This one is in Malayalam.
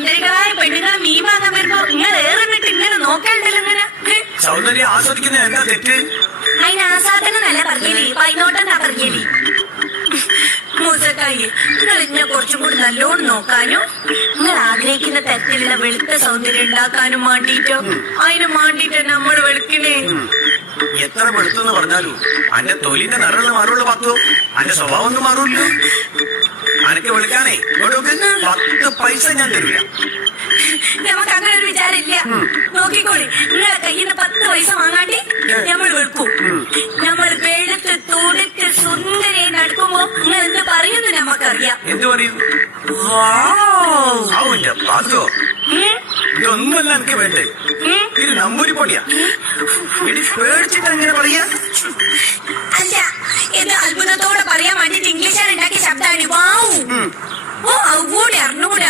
സുന്ദരികളായ പെണ്ണുങ്ങളെ മീൻ വാങ്ങാൻ വരുമ്പോ നിങ്ങൾ ഏറിട്ട് ഇങ്ങനെ നോക്കണ്ടല്ലോ ഇങ്ങനെ. സൗന്ദര്യം ആസ്വദിക്കുന്ന എന്താ തെറ്റ്? അതിന് ആസാദനം നല്ല പറഞ്ഞേലി, പൈനോട്ടെന്നാ പറഞ്ഞേലി. മൂസക്കായി നിങ്ങൾ ഇതിനെ കുറച്ചും കൂടി നല്ലോണം നോക്കാനും നിങ്ങൾ ആഗ്രഹിക്കുന്ന തരത്തിലുള്ള വെളുത്ത സൗന്ദര്യം ഉണ്ടാക്കാനും വേണ്ടിട്ടോ അതിന് വേണ്ടിട്ട് നമ്മൾ വെളുക്കണേ. എത്ര വെളുത്തെന്ന് പറഞ്ഞാലും അന്റെ തൊലിന്റെ നിറമുള്ള മാറുള്ളൂ പത്തോ, അന്റെ സ്വഭാവം ഒന്നും മാറൂല്ലോ. അനക്ക് വിളിക്കാനേ 10 പൈസ ഞാൻ തരില്ല. നമുക്ക് അങ്ങനെ ഒരു വിചാരമില്ല. നോക്കിക്കോളി, നിങ്ങളെ കയ്യിൽ നിന്ന് 10 പൈസ വാങ്ങാണ്ടി നമ്മൾ വെളുക്കും. നമ്മൾ വെളുത്ത് തുടുത്ത് സുന്ദരി നടക്കുമ്പോ നിങ്ങൾ എന്ത് പറയുന്നു നമുക്കറിയാം. എന്തു പറയും? പാത്തോ ഇതൊന്നുമല്ല എനിക്ക് വേണ്ടേ, ഇത് നമ്പൂരിപ്പൊടിയാ. ഇനി പേടിച്ചിട്ട് അങ്ങനെ പറയാ? അല്ല, ഇത് അത്ഭുതത്തോടെ പറയാൻ വേണ്ടിട്ട് ഇംഗ്ലീഷാണ് ഉണ്ടാക്കിയ ശബ്ദമാണ്. വാവു. ഓ, അതുകൂടി അറിഞ്ഞുകൂടാ.